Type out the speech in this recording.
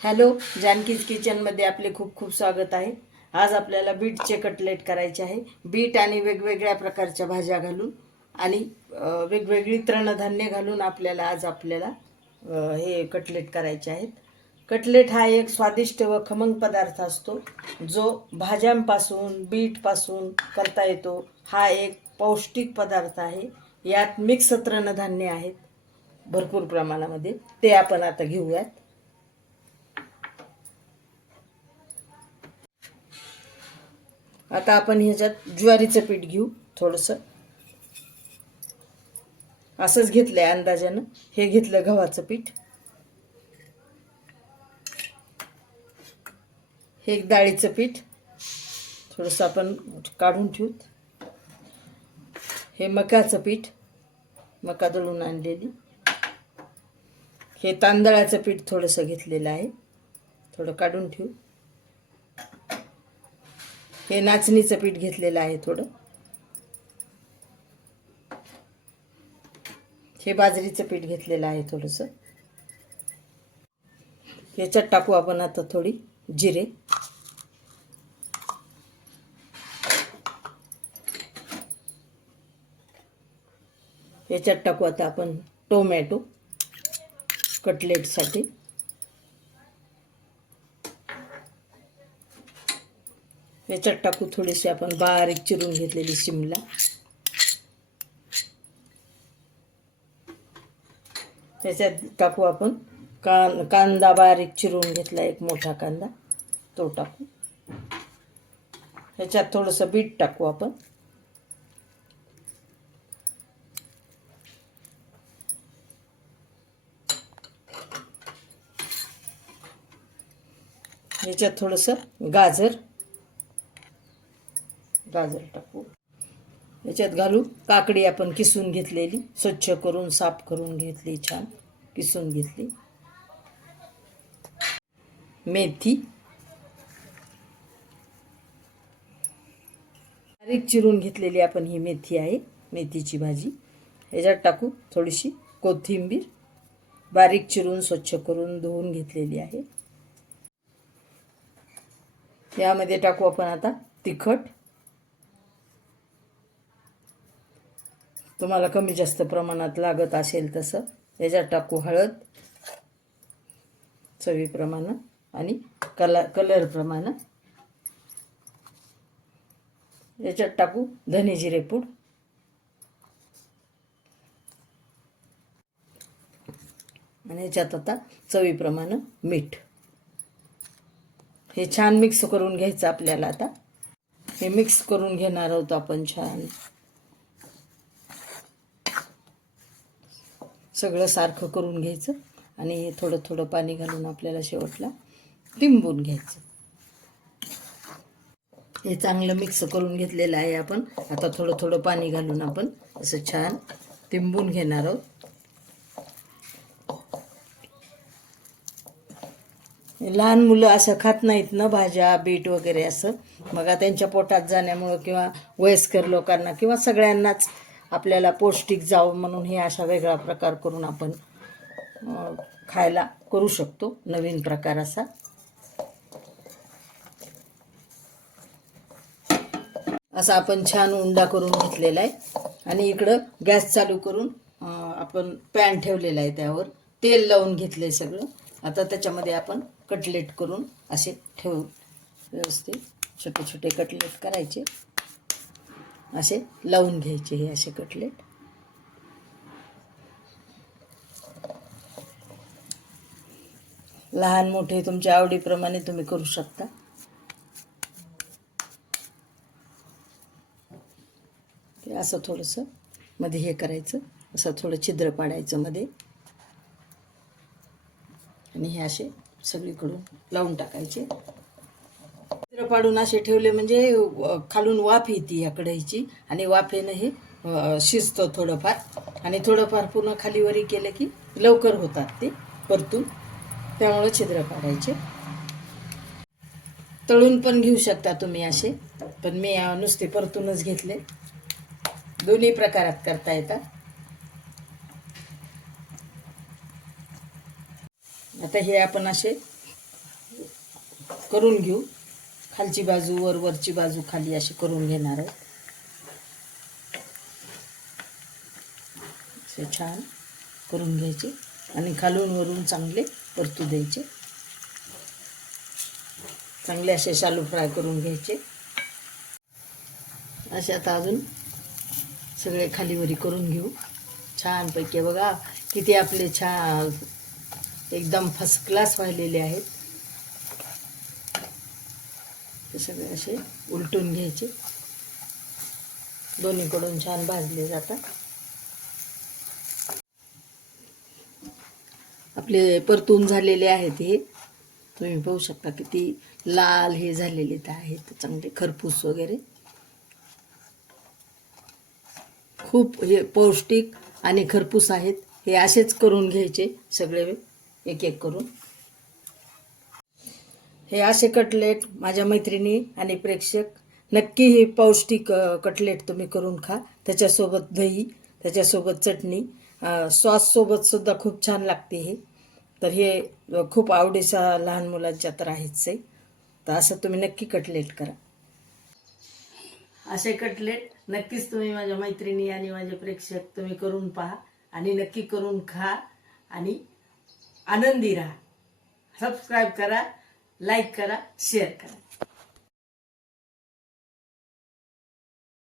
Hello जानकीज किचनमध्ये आपले खूप खूप स्वागत आहे. आज आपल्याला बीटचे कटलेट करायचे आहे. बीट आणि वेगवेगळ्या प्रकारच्या भाज्या घालून आणि वेगवेगळी तृणधान्य घालून आपल्याला आज आपल्याला हे कटलेट करायचे आहेत. कटलेट हा एक स्वादिष्ट व खमंग पदार्थ असतो जो भाज्यांपासून बीटपासून करता येतो. हा एक पौष्टिक पदार्थ आहे. यात मिक्स तृणधान्य आहेत भरपूर प्रमाणामध्ये. ते आपण आता घेऊयात. आता आपण ह्याच्यात ज्वारीचं पीठ घेऊ थोडंसं. असंच घेतलंय अंदाजानं. हे घेतलं गव्हाचं पीठ. हे एक डाळीचं पीठ. थोडंसं आपण काढून ठेवूत हे मकाचं पीठ. मका दळून आणलेली. हे तांदळाचं पीठ थोडंसं घेतलेलं आहे. थोडं काढून ठेवू. हे नाचणीचं पीठ घेतलेलं आहे थोडं. हे बाजरीचं पीठ घेतलेलं आहे थोडंसं. याच्यात टाकू आपण आता थोडी जिरे. याच्यात टाकू आता आपण टोमॅटो कटलेटसाठी. याच्यात टाकू थोडीशी आपण बारीक चिरून घेतलेली शिमला. त्याच्यात टाकू आपण कान कांदा बारीक चिरून घेतला एक मोठा कांदा तो टाकू. ह्याच्यात थोडंसं बीट टाकू आपण. ह्याच्यात थोडंसं गाजर गाजर टाकू. याच्यात घालू काकडी आपण किसून घेतलेली. स्वच्छ करून साफ करून घेतली छान किसून घेतली. मेथी. बारीक चिरून घेतलेली आपण ही मेथी आहे मेथीची भाजी. ह्याच्यात टाकू थोडीशी कोथिंबीर. बारीक चिरून स्वच्छ करून धुवून घेतलेली आहे. यामध्ये टाकू आपण आता तिखट. तुम्हाला कमी जास्त प्रमाणात लागत असेल तसं याच्यात टाकू हळद चवीप्रमाणे आणि कलर कलरप्रमाणे याच्यात टाकू धने जिरे पूड. आणि याच्यात आता चवीप्रमाणे मीठ. हे छान मिक्स करून घ्यायचं आपल्याला आता. हे मिक्स करून घेणार आहोत आपण छान. सगळं सारखं करून घ्यायचं आणि थोडं थोडं पाणी घालून आपल्याला शेवटला लिंबून घ्यायचं. हे चांगलं मिक्स करून घेतलेलं आहे आपण. आता थोडं थोडं पाणी घालून आपण असं छान तिंबून घेणार आहोत. लहान मुलं असं खात नाहीत ना भाज्या बीट वगैरे असं. मग त्यांच्या पोटात जाण्यामुळं किंवा वयस्कर लोकांना किंवा सगळ्यांनाच आपल्याला पौष्टिक जावं म्हणून हे अशा वेगळा प्रकार करून आपण खायला करू शकतो. नवीन प्रकार असा. असा आपण छान उंडा करून घेतलेला आहे. आणि इकडं गॅस चालू करून आपण पॅन ठेवलेला आहे त्यावर. तेल लावून घेतलं आहे सगळं. आता त्याच्यामध्ये आपण कटलेट करून असे ठेवू व्यवस्थित छोटे छोटे कटलेट करायचे. असे लावून घ्यायचे हे असे कटलेट. लहान मोठे तुमच्या आवडीप्रमाणे तुम्ही करू शकता. ते असं थोडंसं मध्ये हे करायचं असं थोडं छिद्र पाडायचं मध्ये. आणि हे असे सगळीकडून लावून टाकायचे. पाडून असे ठेवले म्हणजे खालून वाफ येते या कढईची आणि वाफेनं हे शिजतं थोडंफार. आणि थोडंफार पूर्ण खालीवरी केलं की लवकर होतात ते परतून. त्यामुळं छिद्र पाडायचे तळून पण घेऊ शकता तुम्ही असे पण मी नुसते परतूनच घेतले. दोन्ही प्रकारात करता येतात. आता हे आपण असे करून घेऊ. खालची बाजू वर वरची बाजू खाली अशी करून घेणार आहे. असे छान करून घ्यायचे आणि खालून वरून चांगले परतू द्यायचे. चांगले असे शालू फ्राय करून घ्यायचे. असे आता अजून सगळे खालीवरी करून घेऊ. छानपैकी बघा किती आपले छान एकदम फर्स्ट क्लास व्हायलेले आहेत. ते सगळे असे उलटून घ्यायचे. दोन्हीकडून छान भाजले जातात. आपले परतून झालेले आहेत हे. तुम्ही पाहू शकता किती लाल हे झालेले ते आहेत. चांगले खरपूस वगैरे. खूप हे पौष्टिक आणि खरपूस आहेत. हे असेच करून घ्यायचे सगळे एक एक करून. हे असे कटलेट माझ्या मैत्रिणी आणि प्रेक्षक नक्की हे पौष्टिक कटलेट तुम्ही करून खा. त्याच्यासोबत दही त्याच्यासोबत चटणी सॉससोबतसुद्धा सॉससोबत सुद्धा खूप छान लागते हे. तर हे खूप आवडीचा लहान मुलांच्या तर आहेच आहे तर असं तुम्ही नक्की कटलेट करा. असे कटलेट नक्कीच तुम्ही माझ्या मैत्रिणी आणि माझे प्रेक्षक तुम्ही करून पहा आणि नक्की करून खा आणि आनंदी राहा. सबस्क्राईब करा. लाईक करा शेअर करा.